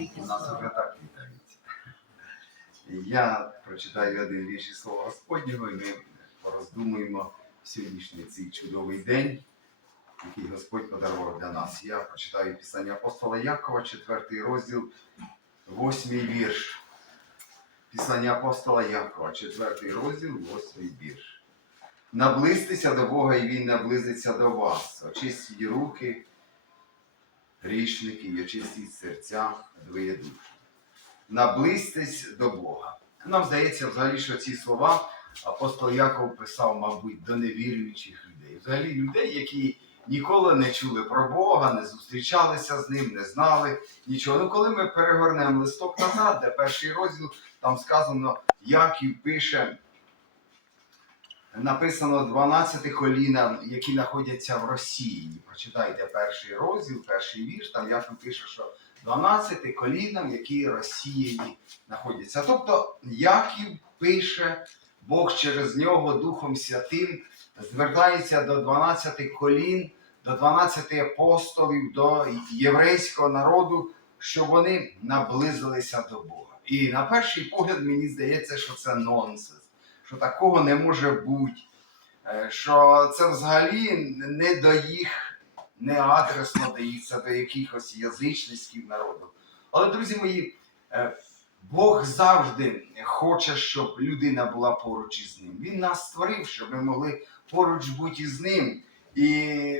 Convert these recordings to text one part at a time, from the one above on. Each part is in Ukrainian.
У нас вже так вітається. Я прочитаю один вірш із Слова Господнього, і ми пороздумуємо сьогоднішній цей чудовий день, який Господь подарував для нас. Я прочитаю Писання апостола Якова, 4 розділ, 8 вірш. Писання апостола Якова, 4 розділ, 8 вірш. Наблизьтеся до Бога, і Він наблизиться до вас. Очистіть руки, грішники, і очистіть серця, двоє душі. Наблизьтесь до Бога. Нам здається, взагалі, що ці слова апостол Яков писав, мабуть, до невіруючих людей. Взагалі людей, які ніколи не чули про Бога, не зустрічалися з ним, не знали нічого. Ну, коли ми перегорнемо листок назад, де перший розділ, там сказано, Яків пише, написано 12 коліна, які знаходяться в Росії. Прочитайте перший розділ, перший вірш, там Яків пише, що 12 колінам, які Росією знаходяться. Тобто Яків пише, Бог через нього Духом Святим звертається до 12 колін, до 12 апостолів, до єврейського народу, щоб вони наблизилися до Бога. І на перший погляд мені здається, що це нонсенс, що такого не може бути, е, що це взагалі не до їх не адресно дається до якихось язичницьких народів. Але, друзі мої, е, Бог завжди хоче, щоб людина була поруч із ним. Він нас створив, щоб ми могли поруч бути із ним. І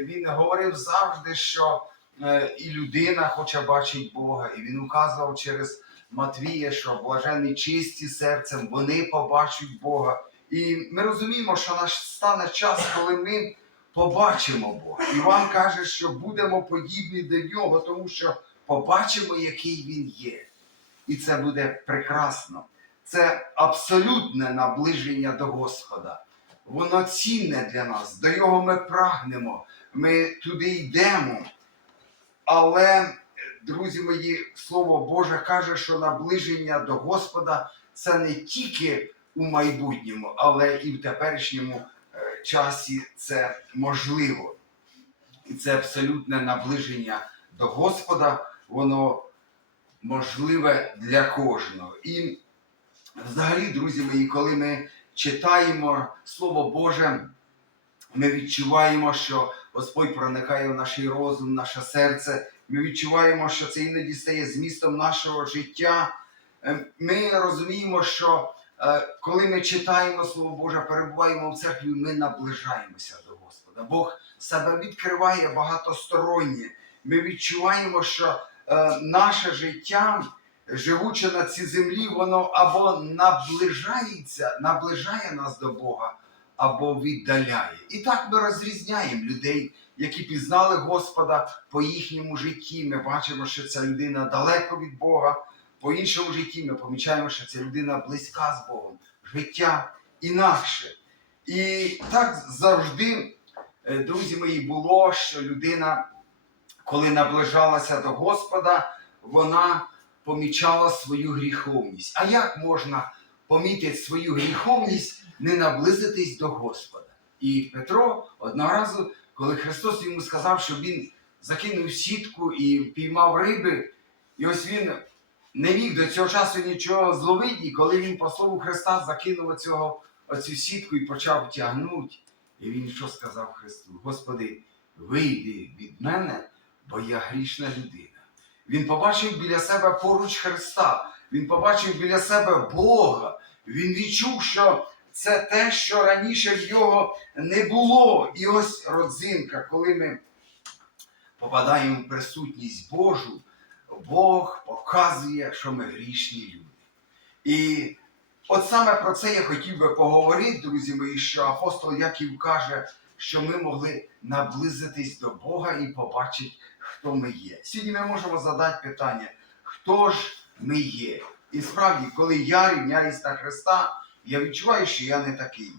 він говорив завжди, що е, і людина хоче бачити Бога. І він указував через Матвія, що блаженні чисті серцем, вони побачать Бога. І ми розуміємо, що наш стане час, коли ми побачимо Бога. Іван каже, що будемо подібні до нього, тому що побачимо, який він є. І це буде прекрасно. Це абсолютне наближення до Господа. Воно цінне для нас. До його ми прагнемо, ми туди йдемо. Але, друзі мої, Слово Боже каже, що наближення до Господа це не тільки у майбутньому, але і в теперішньому е, часі це можливо. І це абсолютне наближення до Господа, воно можливе для кожного. І взагалі, друзі мої, коли ми читаємо Слово Боже, ми відчуваємо, що Господь проникає в наш розум, в наше серце. Ми відчуваємо, що це іноді стає змістом нашого життя. Е, Ми розуміємо, що е, коли ми читаємо Слово Боже, перебуваємо в церкві, ми наближаємося до Господа. Бог себе відкриває багатостороннє. Ми відчуваємо, що е, наше життя, живучи на цій землі, воно або наближається, наближає нас до Бога, або віддаляє. І так ми розрізняємо людей, які пізнали Господа по їхньому житті. Ми бачимо, що ця людина далеко від Бога. По іншому житті ми помічаємо, що ця людина близька з Богом. Життя інакше. І так завжди, е, друзі мої, було, що людина, коли наближалася до Господа, вона помічала свою гріховність. А як можна помітити свою гріховність, не наблизитись до Господа? І Петро одного разу, коли Христос йому сказав, що він закинув сітку і піймав риби, і ось він не міг до цього часу нічого зловити, і коли він по слову Христа закинув оцього, оцю сітку і почав тягнути, і він що сказав Христу? Господи, вийди від мене, бо я грішна людина. Він побачив біля себе поруч Христа, він побачив біля себе Бога. Він відчув, що це те, що раніше в його не було. І ось родзинка, коли ми попадаємо в присутність Божу, Бог показує, що ми грішні люди. І от саме про це я хотів би поговорити, друзі мої, що апостол Яків каже, що ми могли наблизитись до Бога і побачити, хто ми є. Сьогодні ми можемо задати питання, хто ж ми є? І справді, коли я рівняюсь на Христа, я відчуваю, що я не такий.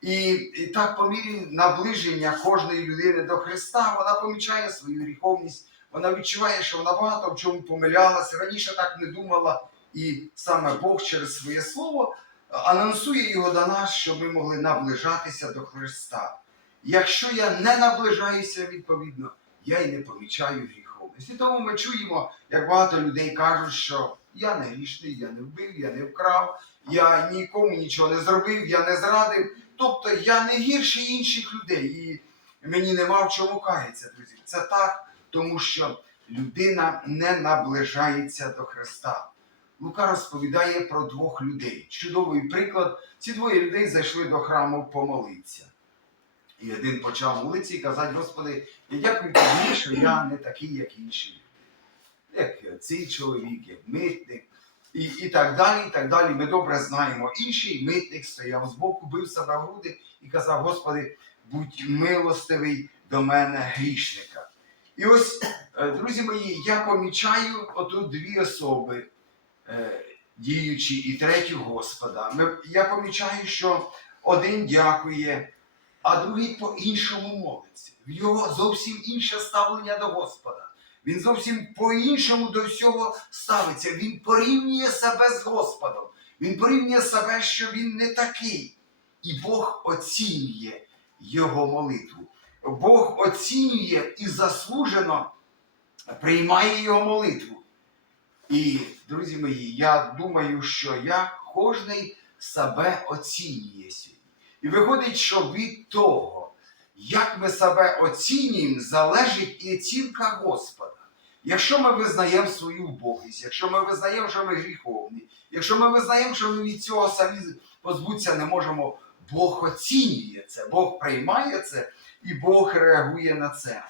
І, і так, по мірі наближення кожної людини до Христа, вона помічає свою гріховність, вона відчуває, що вона багато в чому помилялася, раніше так не думала, і саме Бог через своє слово анонсує його до нас, щоб ми могли наближатися до Христа. Якщо я не наближаюся, відповідно, я й не помічаю гріховності. гріховності. Тому ми чуємо, як багато людей кажуть, що я не грішний, я не вбив, я не вкрав, я нікому нічого не зробив, я не зрадив. Тобто я не гірший інших людей. І мені нема в чому каятися, друзі. Це так, тому що людина не наближається до Христа. Лука розповідає про двох людей. Чудовий приклад. Ці двоє людей зайшли до храму помолитися. І один почав молитися і казати, Господи, я дякую тобі, що я не такий, як інші. Як цей чоловік, як митник, і, і так далі, і так далі. Ми добре знаємо. Інший митник стояв збоку, бив себе в груди і казав, Господи, будь милостивий до мене грішника. І ось, е, друзі мої, я помічаю отут дві особи, е, діючі і третю Господа. Я помічаю, що один дякує, а другий по-іншому молиться. В його зовсім інше ставлення до Господа. Він зовсім по-іншому до всього ставиться. Він порівнює себе з Господом. Він порівнює себе, що він не такий. І Бог оцінює його молитву. Бог оцінює і заслужено приймає його молитву. І, друзі мої, я думаю, що я кожний себе оцінює сьогодні. І виходить, що від того, як ми себе оцінюємо, залежить і оцінка Господа. Якщо ми визнаємо свою вбогість, якщо ми визнаємо, що ми гріховні, якщо ми визнаємо, що ми від цього самі позбутися не можемо, Бог оцінює це, Бог приймає це і Бог реагує на це.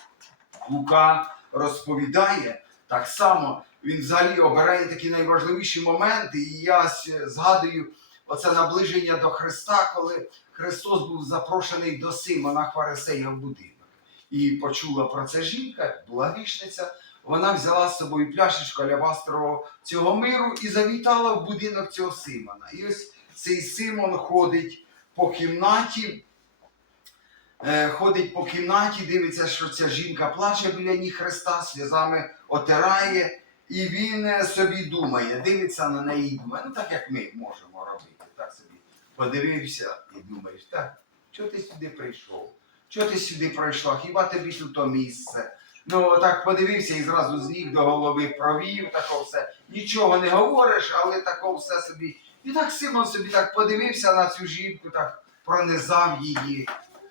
Лука розповідає так само, він взагалі обирає такі найважливіші моменти, і я згадую оце наближення до Христа, коли Христос був запрошений до Симона Фарисея в будинок. І почула про це жінка, була грішниця. Вона взяла з собою пляшечку алябастрового цього миру і завітала в будинок цього Симона. І ось цей Симон ходить по кімнаті, е, ходить по кімнаті, дивиться, що ця жінка плаче біля ніг Христа, сльозами отирає, і він е, собі думає, дивиться на неї і думає, ну так як ми можемо робити, так собі подивився і думаєш, так, чого ти сюди прийшов? Чого ти сюди прийшла? Хіба тобі тут то місце? Ну, так подивився і зразу з ніг до голови провів, тако все. Нічого не говориш, але тако все собі. І так Симон собі так подивився на цю жінку, так пронизав її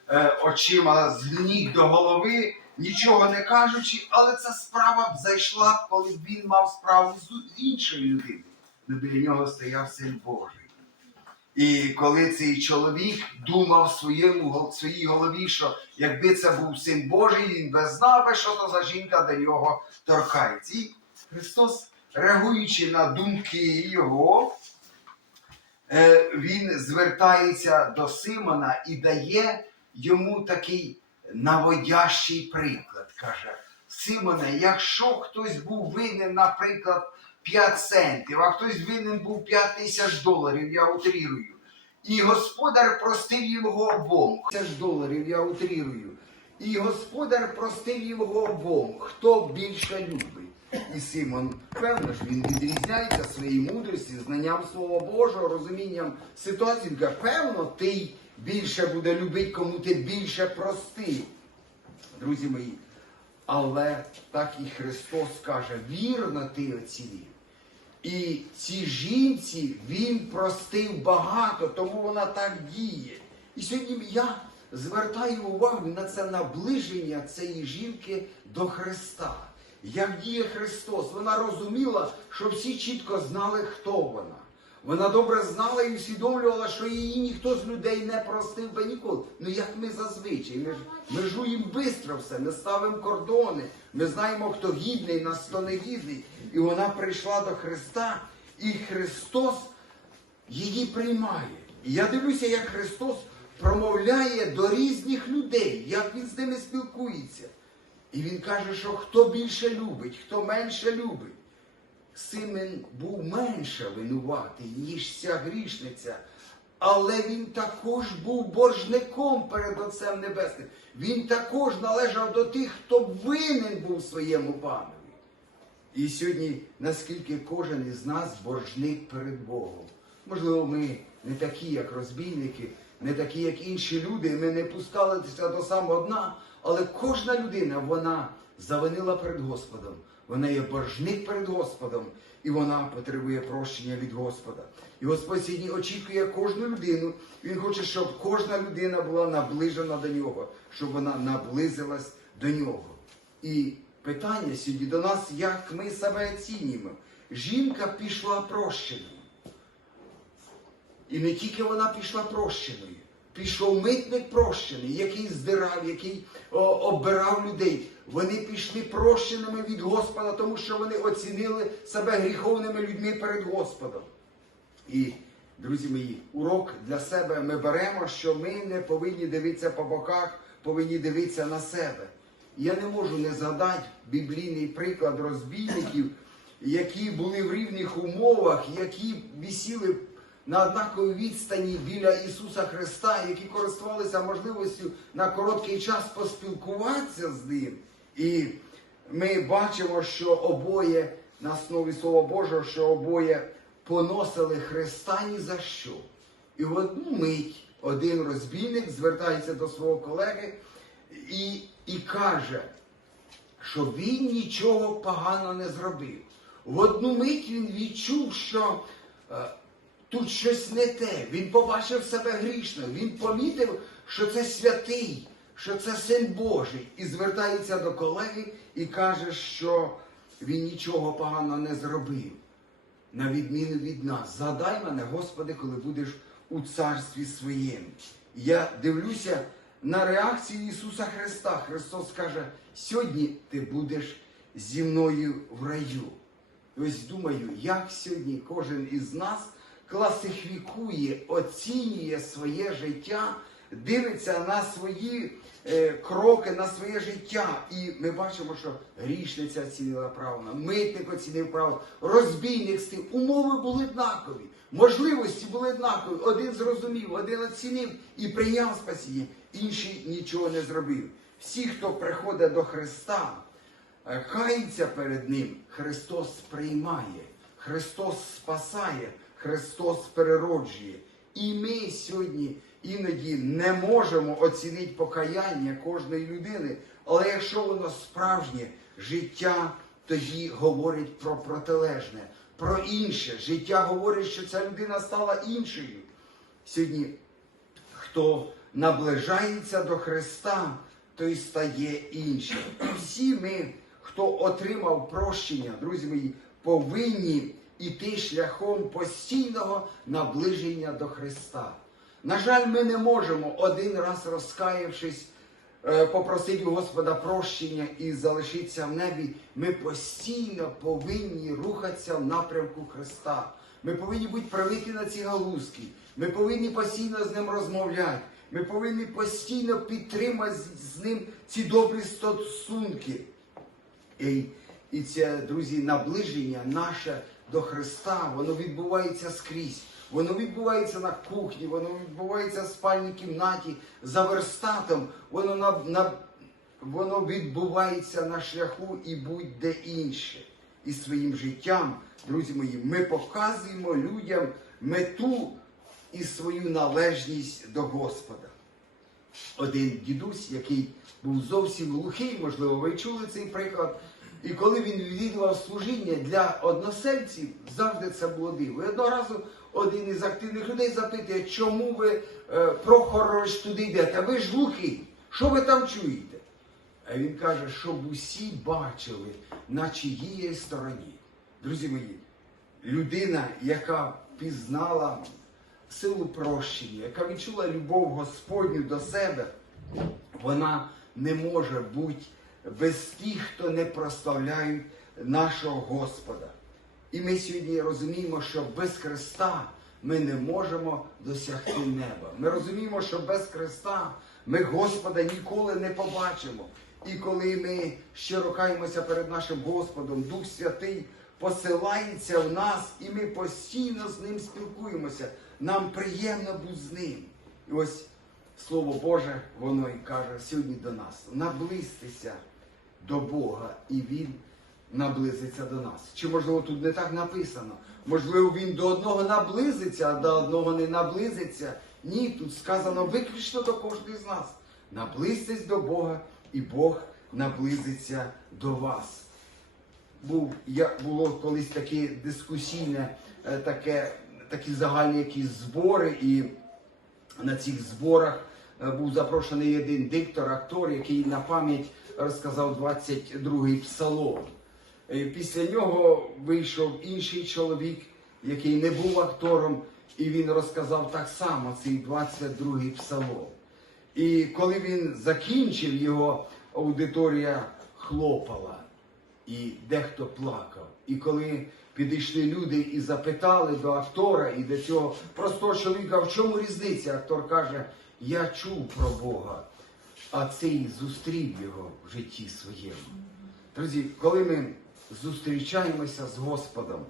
е, очима з ніг до голови, нічого не кажучи, але ця справа б зайшла, коли б він мав справу з іншою людиною. Ну, біля нього стояв син Божий. І коли цей чоловік думав в своєму гол- своїй голові, що якби це був син Божий, він би знав, би, що то за жінка до нього торкається. І Христос, реагуючи на думки його, е, він звертається до Симона і дає йому такий наводящий приклад. Каже: Симоне, якщо хтось був винен, наприклад, 5 центів, а хтось винен був 5 тисяч доларів, я утрірую. І господар простив його обом. Тисяч доларів, я утрірую. І господар простив його обом. Хто більше любить? І Симон, певно ж, він відрізняється своєю мудрості, знанням Слова Божого, розумінням ситуації. Він каже, певно, ти більше буде любити, кому ти більше простив. Друзі мої, але так і Христос каже, вірно ти оцінив. І цій жінці він простив багато, тому вона так діє. І сьогодні я звертаю увагу на це наближення цієї жінки до Христа. Як діє Христос, вона розуміла, що всі чітко знали, хто вона. Вона добре знала і усвідомлювала, що її ніхто з людей не простив би ніколи. Ну як ми зазвичай, ми ж межуємо швидко все, ми ставимо кордони, ми знаємо, хто гідний, нас хто не гідний. І вона прийшла до Христа, і Христос її приймає. І я дивлюся, як Христос промовляє до різних людей, як він з ними спілкується. І він каже, що хто більше любить, хто менше любить. Симон був менше винуватий, ніж ця грішниця, але він також був боржником перед Отцем Небесним. Він також належав до тих, хто винен був своєму панові. І сьогодні, наскільки кожен із нас боржник перед Богом. Можливо, ми не такі, як розбійники, не такі, як інші люди, ми не пускалися до самого дна, але кожна людина, вона завинила перед Господом. Вона є боржник перед Господом, і вона потребує прощення від Господа. І Господь сьогодні очікує кожну людину. Він хоче, щоб кожна людина була наближена до нього, щоб вона наблизилась до нього. І питання сьогодні до нас, як ми себе оцінюємо. Жінка пішла прощеною. І не тільки вона пішла прощеною, пішов митник прощений, який здирав, який о, обирав людей. Вони пішли прощеними від Господа, тому що вони оцінили себе гріховними людьми перед Господом. І, друзі мої, урок для себе ми беремо, що ми не повинні дивитися по боках, повинні дивитися на себе. Я не можу не згадати біблійний приклад розбійників, які були в рівних умовах, які висіли на однаковій відстані біля Ісуса Христа, які користувалися можливістю на короткий час поспілкуватися з ним. І ми бачимо, що обоє на основі Слова Божого, що обоє поносили Христа ні за що. І в одну мить один розбійник звертається до свого колеги і, і каже, що він нічого поганого не зробив. В одну мить він відчув, що е, тут щось не те. Він побачив себе грішним, він помітив, що це святий, що це син Божий, і звертається до колеги і каже, що він нічого поганого не зробив. На відміну від нас. Згадай мене, Господи, коли будеш у царстві своєму. Я дивлюся на реакцію Ісуса Христа. Христос каже, сьогодні ти будеш зі мною в раю. Ось думаю, як сьогодні кожен із нас класифікує, оцінює своє життя, дивиться на свої е, кроки, на своє життя. І ми бачимо, що грішниця оцінила правильно, митник оцінив правильно, розбійник стив. Умови були однакові, можливості були однакові. Один зрозумів, один оцінив і прийняв спасіння, інший нічого не зробив. Всі, хто приходить до Христа, е, кається перед Ним, Христос приймає, Христос спасає, Христос перероджує. І ми сьогодні іноді не можемо оцінити покаяння кожної людини, але якщо воно справжнє життя, тоді говорить про протилежне, про інше. Життя говорить, що ця людина стала іншою. Сьогодні хто наближається до Христа, той стає іншим. Всі ми, хто отримав прощення, друзі мої, повинні іти шляхом постійного наближення до Христа. На жаль, ми не можемо один раз розкаявшись, е, попросити у Господа прощення і залишитися в небі. Ми постійно повинні рухатися в напрямку Христа. Ми повинні бути привиті на ці галузки. Ми повинні постійно з ним розмовляти. Ми повинні постійно підтримати з ним ці добрі стосунки. І, і це, друзі, наближення наше до Христа, воно відбувається скрізь. Воно відбувається на кухні, воно відбувається в спальній кімнаті, за верстатом, воно, на, на, воно відбувається на шляху і будь-де інше. І своїм життям, друзі мої, ми показуємо людям мету і свою належність до Господа один дідусь, який був зовсім глухий, можливо, ви чули цей приклад. І коли він відвідував служіння для односельців, завжди це було диво. І одного разу один із активних людей запитує, чому ви, е, Прохорович, туди йдете? Ви ж глухий, що ви там чуєте? А він каже, щоб усі бачили, на чиїй стороні. Друзі мої, людина, яка пізнала силу прощення, яка відчула любов Господню до себе, вона не може бути без тих, хто не прославляють нашого Господа. І ми сьогодні розуміємо, що без Христа ми не можемо досягти неба. Ми розуміємо, що без Христа ми Господа ніколи не побачимо. І коли ми щиро каємося перед нашим Господом, Дух Святий посилається в нас, і ми постійно з ним спілкуємося. Нам приємно бути з ним. І ось Слово Боже, воно і каже сьогодні до нас: наблизьтеся до Бога, і Він наблизиться до нас. Чи можливо тут не так написано? Можливо, він до одного наблизиться, а до одного не наблизиться. Ні, тут сказано виключно до кожного з нас. Наблизьтесь до Бога, і Бог наблизиться до вас. Був, я, було колись таке дискусійне, е, таке, такі загальні якісь збори, і на цих зборах е, був запрошений один диктор, актор, який на пам'ять розказав 22-й псалом. Е, Після нього вийшов інший чоловік, який не був актором, і він розказав так само цей 22-й псалом. І коли він закінчив, його аудиторія хлопала, і дехто плакав. І коли підійшли люди і запитали до актора і до цього простого чоловіка, в чому різниця? Актор каже: Я чув про Бога, а цей зустрів його в житті своєму. Друзі, коли ми зустрічаємося з Господом,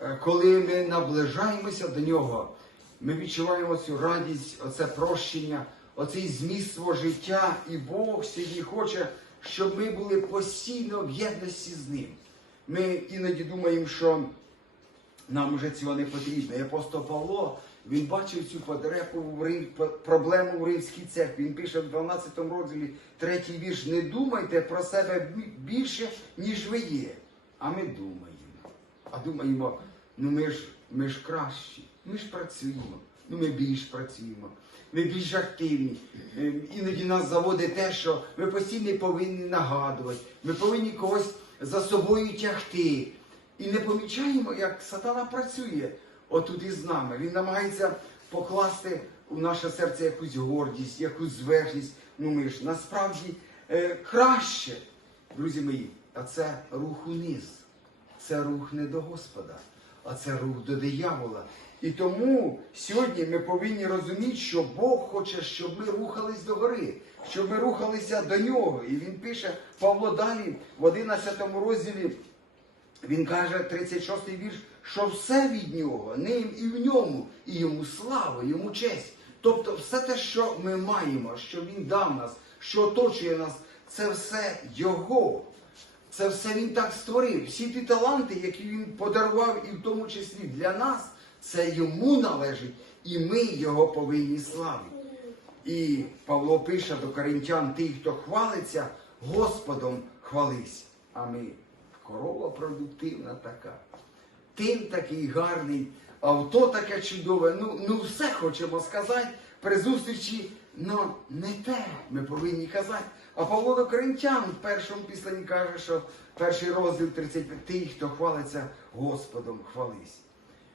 е, коли ми наближаємося до Нього, ми відчуваємо цю радість, оце прощення, оцей зміст свого життя, і Бог сьогодні хоче, щоб ми були постійно в єдності з Ним. Ми іноді думаємо, що нам вже цього не потрібно. І апостол Павло він бачив цю подрепу проблему в Римській церкві. Він пише в 12 розділі третій вірш: не думайте про себе більше, ніж ви є. А ми думаємо. А думаємо, ну ми ж ми ж кращі, ми ж працюємо, ну ми більш працюємо, ми більш активні. Е, Іноді нас заводить те, що ми постійно повинні нагадувати, ми повинні когось за собою тягти. І не помічаємо, як сатана працює отут із нами. Він намагається покласти у наше серце якусь гордість, якусь зверхність. Ну ми ж насправді е, краще, друзі мої, а це рух униз. Це рух не до Господа, а це рух до диявола. І тому сьогодні ми повинні розуміти, що Бог хоче, щоб ми рухались до гори, щоб ми рухалися до нього. І він пише Павло далі в 11 розділі. Він каже, 36-й вірш, що все від нього, ним і в ньому, і йому слава, йому честь. Тобто все те, що ми маємо, що він дав нас, що оточує нас, це все його. Це все він так створив. Всі ті таланти, які він подарував, і в тому числі для нас, це йому належить, і ми його повинні славити. І Павло пише до коринтян, ти, хто хвалиться, Господом хвались. А ми корова продуктивна така. Тим такий гарний, авто таке чудове. Ну, ну все хочемо сказати при зустрічі, но не те ми повинні казати. А Павло до Коринтян в першому післанні каже, що перший розділ 35, ти, хто хвалиться Господом, хвались.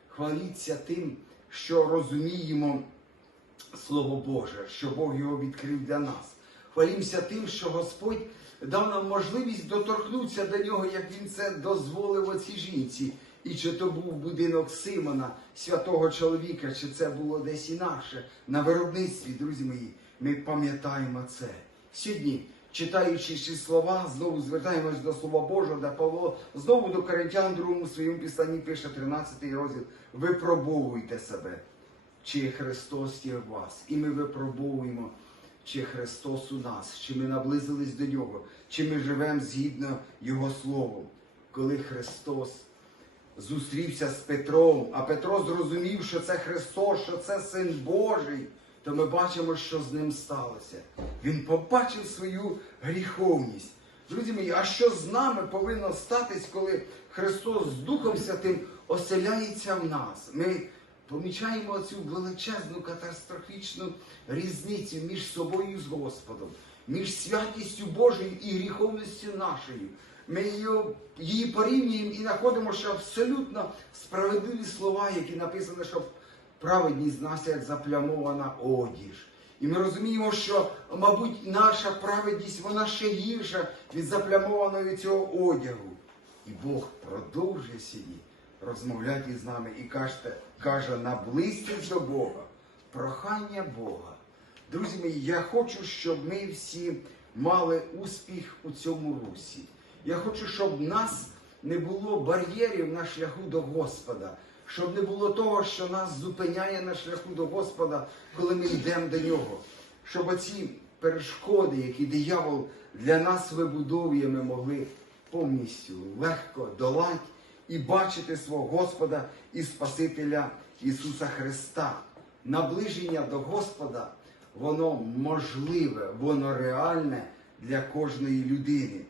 Хваліться тим, що розуміємо Слово Боже, що Бог його відкрив для нас. Хвалімося тим, що Господь дав нам можливість доторкнутися до нього, як він це дозволив оцій жінці. І чи то був будинок Симона, святого чоловіка, чи це було десь інакше на виробництві, друзі мої, ми пам'ятаємо це. Сьогодні, читаючи ці слова, знову звертаємось до Слова Божого, де Павло знову до Коринтян, другому своєму післанні пише 13 розділ. Випробовуйте себе чи Христос є в вас. І ми випробовуємо, чи Христос у нас, чи ми наблизились до Нього, чи ми живемо згідно Його Словом. Коли Христос зустрівся з Петром, а Петро зрозумів, що це Христос, що це Син Божий, то ми бачимо, що з ним сталося. Він побачив свою гріховність. Друзі мої, а що з нами повинно статись, коли Христос з Духом Святим оселяється в нас? Ми помічаємо цю величезну катастрофічну різницю між собою і з Господом, між святістю Божою і гріховністю нашою. Ми її, порівнюємо і знаходимо, що абсолютно справедливі слова, які написані, що праведність з як заплямована одіж. І ми розуміємо, що, мабуть, наша праведність вона ще гірша від заплямованої цього одягу. І Бог продовжує сьогодні розмовляти з нами і каже, каже наблизьтесь до Бога, прохання Бога. Друзі мої, я хочу, щоб ми всі мали успіх у цьому русі. Я хочу, щоб в нас не було бар'єрів на шляху до Господа, щоб не було того, що нас зупиняє на шляху до Господа, коли ми йдемо до нього. Щоб оці перешкоди, які диявол для нас вибудовує, ми могли повністю легко долати і бачити свого Господа і Спасителя Ісуса Христа. Наближення до Господа, воно можливе, воно реальне для кожної людини.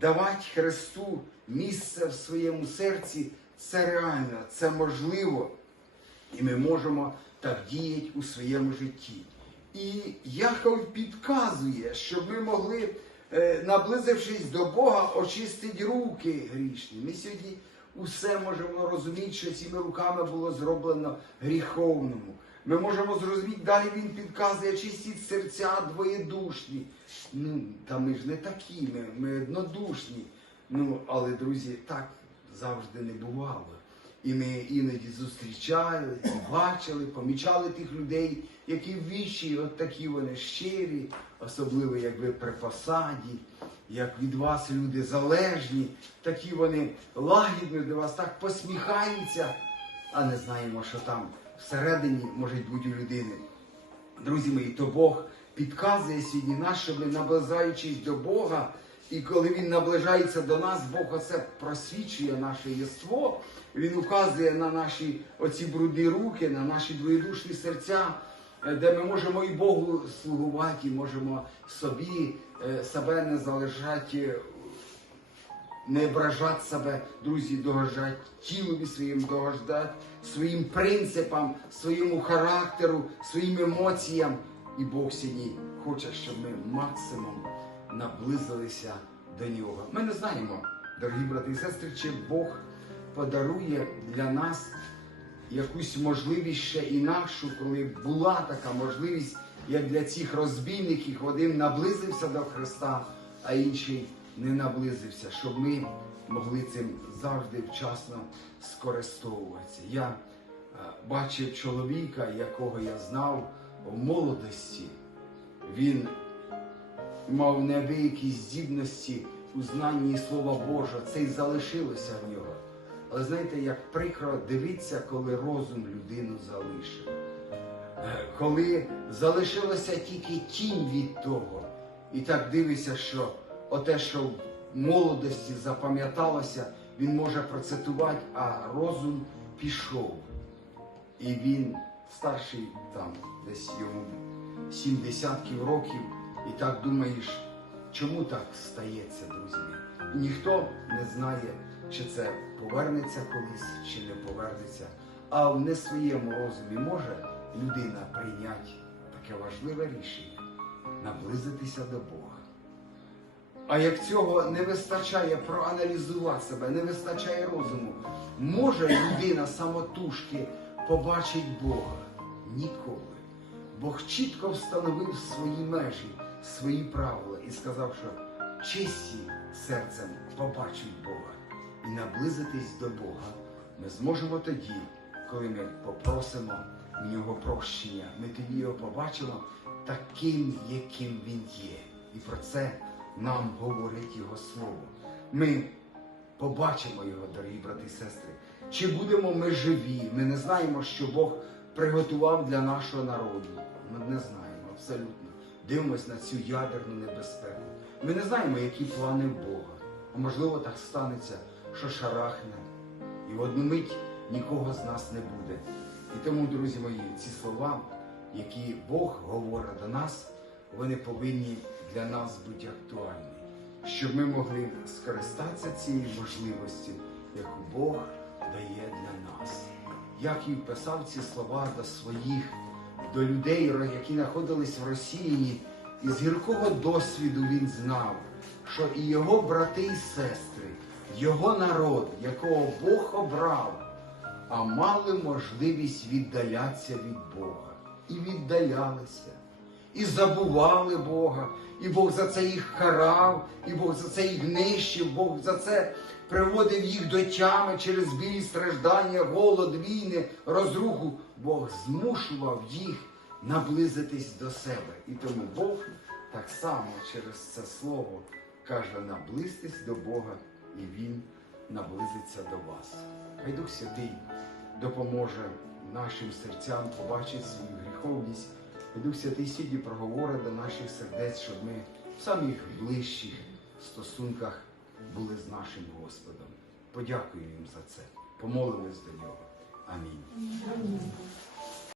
Давати Христу місце в своєму серці це реально, це можливо. І ми можемо так діяти у своєму житті. І Яков підказує, щоб ми могли, е, наблизившись до Бога, очистити руки грішні. Ми сьогодні усе можемо розуміти, що цими руками було зроблено гріховному. Ми можемо зрозуміти, далі він підказує чистіть серця двоєдушні. Ну, та ми ж не такі, ми, ми однодушні. Ну, але, друзі, так завжди не бувало. І ми іноді зустрічали, бачили, помічали тих людей, які вічі, от такі вони щирі, особливо як ви при посаді, як від вас люди залежні, такі вони лагідні до вас, так посміхаються, а не знаємо, що там всередині може бути у людини. Друзі мої, то Бог підказує сьогодні нас, наближаючись до Бога, і коли Він наближається до нас, Бог оце просвічує наше єство, Він указує на наші оці брудні руки, на наші двоєдушні серця, е, де ми можемо і Богу слугувати, і можемо собі е, себе не залишати не ображати себе, друзі, догоджати тілові своїм, догоджати своїм принципам, своєму характеру, своїм емоціям. І Бог сьогодні хоче, щоб ми максимум наблизилися до нього. Ми не знаємо, дорогі брати і сестри, чи Бог подарує для нас якусь можливість ще інакшу, коли була така можливість, як для цих розбійників, один наблизився до Христа, а інший не наблизився, щоб ми могли цим завжди вчасно скористовуватися. Я е, бачив чоловіка, якого я знав в молодості. Він мав неабиякі здібності у знанні Слова Божого, це й залишилося в нього. Але знаєте, як прикро дивитися, коли розум людину залишив. Е, Коли залишилося тільки тінь від того, і так дивишся, що оте, що в молодості запам'яталося, він може процитувати, а розум пішов. І він старший там, десь йому сім десятків років, і так думаєш, чому так стається, друзі? Ніхто не знає, чи це повернеться колись, чи не повернеться. А в не своєму розумі може людина прийняти таке важливе рішення наблизитися до Бога. А як цього не вистачає проаналізувати себе, не вистачає розуму, може людина самотужки побачить Бога? Ніколи. Бог чітко встановив свої межі, свої правила і сказав, що чисті серцем побачать Бога і наблизитись до Бога ми зможемо тоді, коли ми попросимо в нього прощення. Ми тоді його побачимо таким, яким він є. І про це нам говорить Його Слово. Ми побачимо його, дорогі брати і сестри. Чи будемо ми живі? Ми не знаємо, що Бог приготував для нашого народу. Ми не знаємо абсолютно. Дивимось на цю ядерну небезпеку. Ми не знаємо, які плани Бога. А можливо, так станеться, що шарахне. І в одну мить нікого з нас не буде. І тому, друзі мої, ці слова, які Бог говорить до нас, вони повинні для нас бути актуальні, щоб ми могли скористатися цією можливістю, яку Бог дає для нас. Яків писав ці слова до своїх, до людей, які знаходились в Росії, і з гіркого досвіду він знав, що і його брати і сестри, його народ, якого Бог обрав, а мали можливість віддалятися від Бога. І віддалялися, і забували Бога, і Бог за це їх карав, і Бог за це їх нищив, Бог за це приводив їх до тями через біль, страждання, голод, війни, розруху. Бог змушував їх наблизитись до себе. І тому Бог так само через це слово каже: наблизьтесь до Бога, і Він наблизиться до вас. Хай Дух Святий допоможе нашим серцям побачити свою гріховність. Хай Дух Святий сьогодні проговорить до наших сердець, щоб ми в самих ближчих стосунках були з нашим Господом. Подякуємо їм за це. Помолимось до нього. Амінь. Амінь.